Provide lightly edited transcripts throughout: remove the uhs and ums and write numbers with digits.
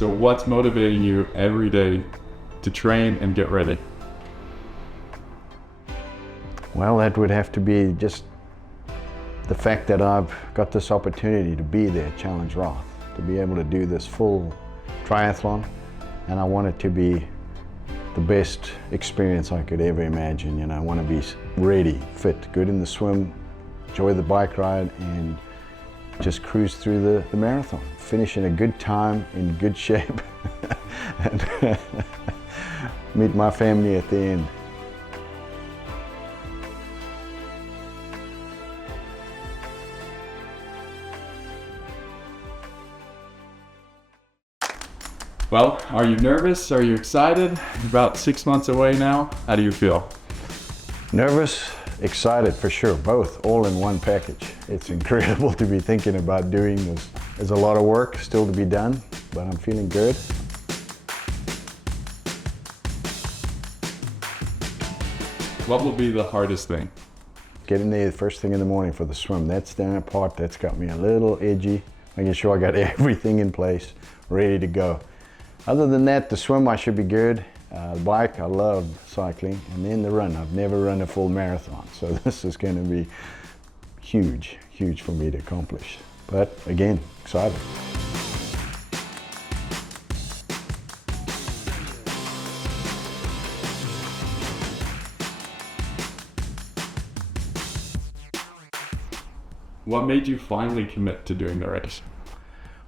So what's motivating you every day to train and get ready? Well, that would have to be just the fact that I've got this opportunity to be there at Challenge Roth, to be able to do this full triathlon, and I want it to be the best experience I could ever imagine. You know, I want to be ready, fit, good in the swim, enjoy the bike ride, and just cruise through the marathon. Finish in a good time, in good shape, and meet my family at the end. Well, are you nervous? Are you excited? About 6 months away now. How do you feel? Nervous, excited for sure, both, all in one package. It's incredible to be thinking about doing this. There's a lot of work still to be done, but I'm feeling good. What will be the hardest thing? Getting there the first thing in the morning for the swim. That's the part that's got me a little edgy, making sure I got everything in place, ready to go. Other than that, the swim I should be good. The bike, I love cycling, and then the run. I've never run a full marathon, so this is going to be huge, huge for me to accomplish. But again, excited. What made you finally commit to doing the race?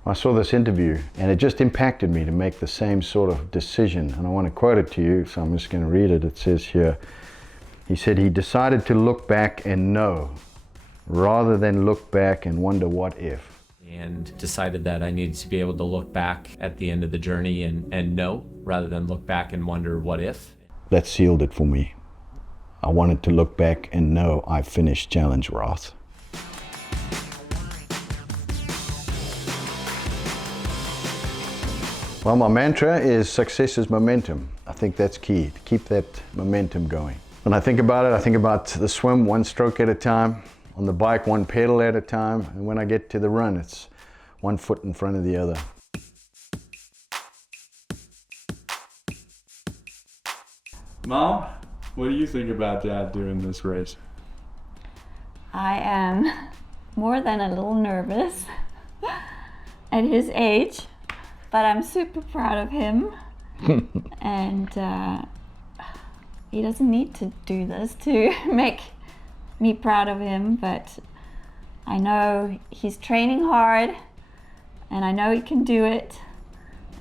I saw this interview and it just impacted me to make the same sort of decision, and I want to quote it to you, so I'm just going to read it. It says here, he said he decided to look back and know rather than look back and wonder what if. And decided that I needed to be able to look back at the end of the journey and know rather than look back and wonder what if. That sealed it for me. I wanted to look back and know I finished Challenge Roth. Well, my mantra is success is momentum. I think that's key, to keep that momentum going. When I think about it, I think about the swim one stroke at a time, on the bike one pedal at a time, and when I get to the run, it's one foot in front of the other. Mom, what do you think about Dad doing this race? I am more than a little nervous at his age, but I'm super proud of him. And he doesn't need to do this to make me proud of him, but I know he's training hard and I know he can do it,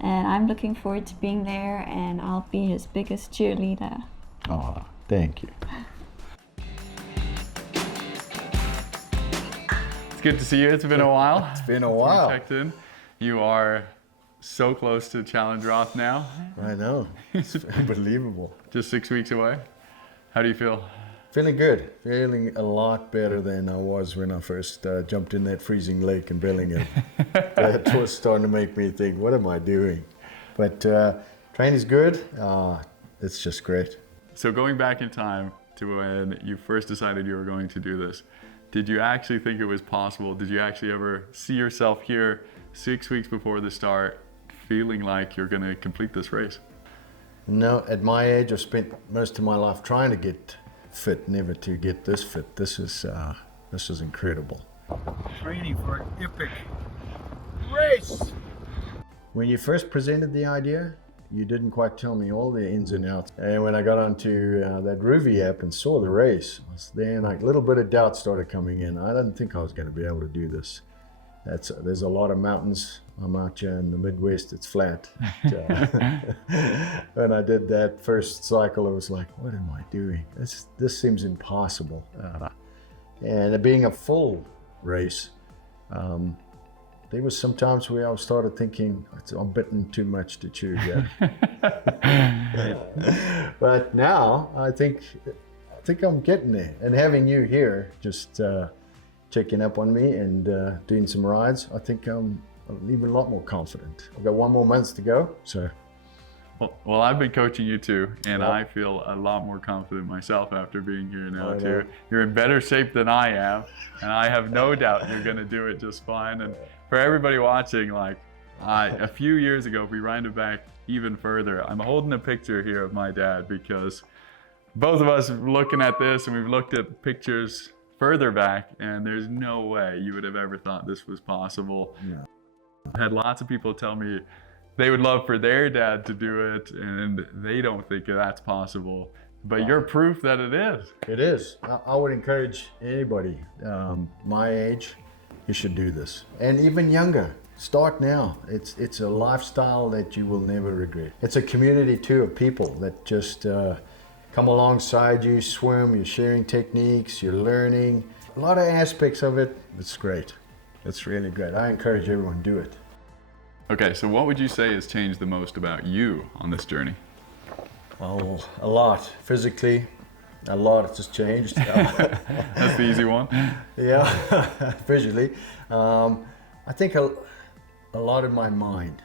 and I'm looking forward to being there, and I'll be his biggest cheerleader. Oh, thank you. It's good to see you. It's been a while. It's been a while. Checked in. You are so close to Challenge Roth now. I know, it's unbelievable. Just 6 weeks away. How do you feel? Feeling good, feeling a lot better than I was when I first jumped in that freezing lake in Bellingham. That was starting to make me think, what am I doing? But training's good, it's just great. So going back in time to when you first decided you were going to do this, did you actually think it was possible? Did you actually ever see yourself here 6 weeks before the start feeling like you're going to complete this race? No, at my age, I've spent most of my life trying to get fit, never to get this fit. This is incredible. Training for an epic race. When you first presented the idea, you didn't quite tell me all the ins and outs. And when I got onto that Roovy app and saw the race, I was there, and a little bit of doubt started coming in. I didn't think I was going to be able to do this. There's a lot of mountains. I'm out here in the Midwest, it's flat. When I did that first cycle, it was like, what am I doing? This seems impossible. And it being a full race, there was some times where I started thinking, I'm bitten too much to chew here. But now I think I'm getting there. And having you here, just checking up on me and doing some rides, I think I'm even a lot more confident. I've got 1 more month to go, so. Well, I've been coaching you too, and I feel a lot more confident myself after being here now too. You're in better shape than I am, and I have no doubt you're going to do it just fine. And for everybody watching, like, A few years ago, if we wind it back even further, I'm holding a picture here of my dad because both of us are looking at this and we've looked at pictures further back, and there's no way you would have ever thought this was possible. Yeah. I had lots of people tell me they would love for their dad to do it, and they don't think that's possible. But you're proof that it is. It is. I would encourage anybody my age, you should do this. And even younger, start now. It's a lifestyle that you will never regret. It's a community too of people that just come alongside you, swim, you're sharing techniques, you're learning. A lot of aspects of it, it's great. It's really great. I encourage everyone to do it. Okay, so what would you say has changed the most about you on this journey? Oh, a lot. Physically, a lot has changed. That's the easy one. Yeah, visually. I think a lot in my mind.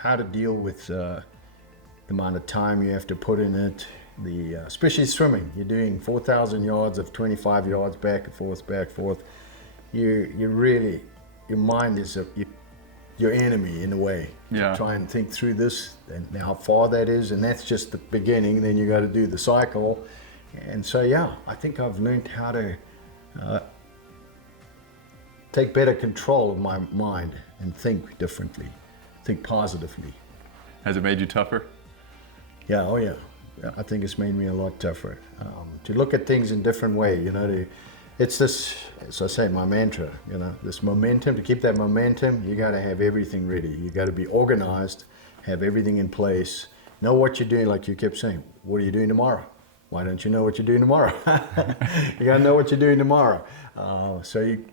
How to deal with the amount of time you have to put in it. Especially swimming. You're doing 4,000 yards of 25 yards back and forth, back and forth. You really, your mind is your enemy in a way. Yeah. Try and think through this and how far that is, and that's just the beginning. Then you got to do the cycle, and so yeah, I think I've learned how to take better control of my mind and think differently, think positively. Has it made you tougher? Yeah, oh yeah. I think it's made me a lot tougher to look at things in a different way. You know, it's this, as I say, my mantra. You know, this momentum. To keep that momentum, you got to have everything ready. You got to be organized, have everything in place, know what you're doing. Like you kept saying, what are you doing tomorrow? Why don't you know what you're doing tomorrow? You got to know what you're doing tomorrow.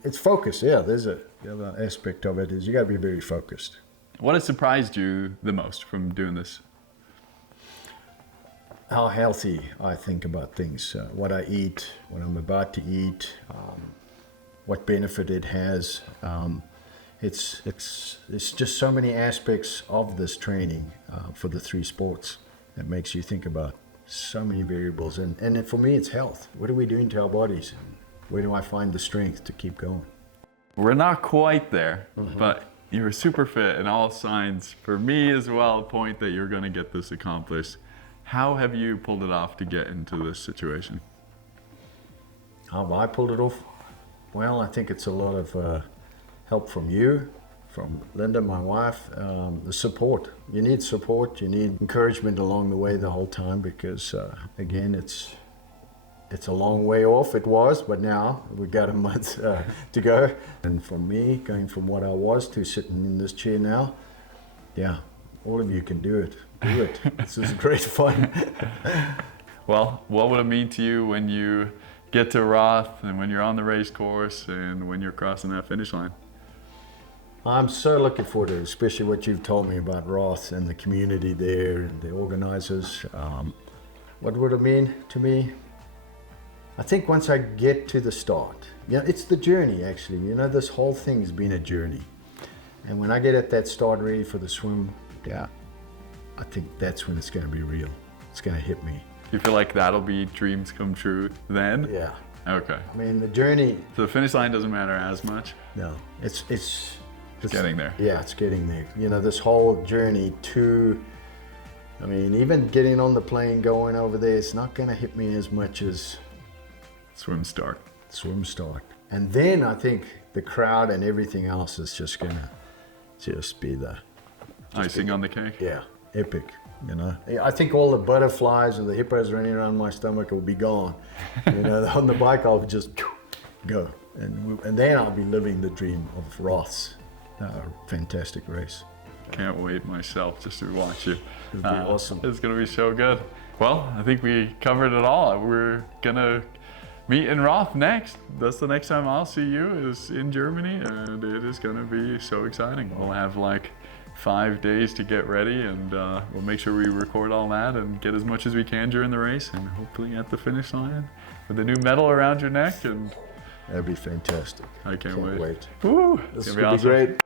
It's focus. Yeah, the other aspect of it is you got to be very focused. What has surprised you the most from doing this? How healthy I think about things, what I eat, what I'm about to eat, what benefit it has. It's just so many aspects of this training for the three sports that makes you think about so many variables. And for me, it's health. What are we doing to our bodies? Where do I find the strength to keep going? We're not quite there, but you're super fit, and all signs for me as well point that you're going to get this accomplished. How have you pulled it off to get into this situation? How have I pulled it off? Well, I think it's a lot of help from you, from Linda, my wife, the support. You need support, you need encouragement along the way the whole time because, again, it's a long way off. It was, but now we've got a month to go. And for me, going from what I was to sitting in this chair now, yeah, all of you can do it. Do it. This is great fun. Well, what would it mean to you when you get to Roth and when you're on the race course and when you're crossing that finish line? I'm so looking forward to it, especially what you've told me about Roth and the community there and the organizers. What would it mean to me? I think once I get to the start, it's the journey actually. This whole thing's been a journey. And when I get at that start ready for the swim, yeah, I think that's when it's going to be real. It's going to hit me. You feel like that'll be dreams come true then? Yeah. Okay. I mean, the journey. So the finish line doesn't matter as much? No, it's getting there. Yeah, it's getting there. This whole journey even getting on the plane, going over there, it's not going to hit me as much as swim start. And then I think the crowd and everything else is just going to be the icing on the cake? Yeah, epic. I think all the butterflies and the hippos running around my stomach will be gone. On the bike I'll just go, and then I'll be living the dream of Roth's fantastic race. Can't wait myself just to watch you. It'll be awesome. It's gonna be so good. Well, I think we covered it all. We're gonna meet in Roth next. That's the next time I'll see you is in Germany, and it is gonna be so exciting. We'll have like 5 days to get ready, and we'll make sure we record all that and get as much as we can during the race, and hopefully at the finish line with a new medal around your neck. And that'd be fantastic. I can't wait. Woo! This it's would gonna be awesome. be great.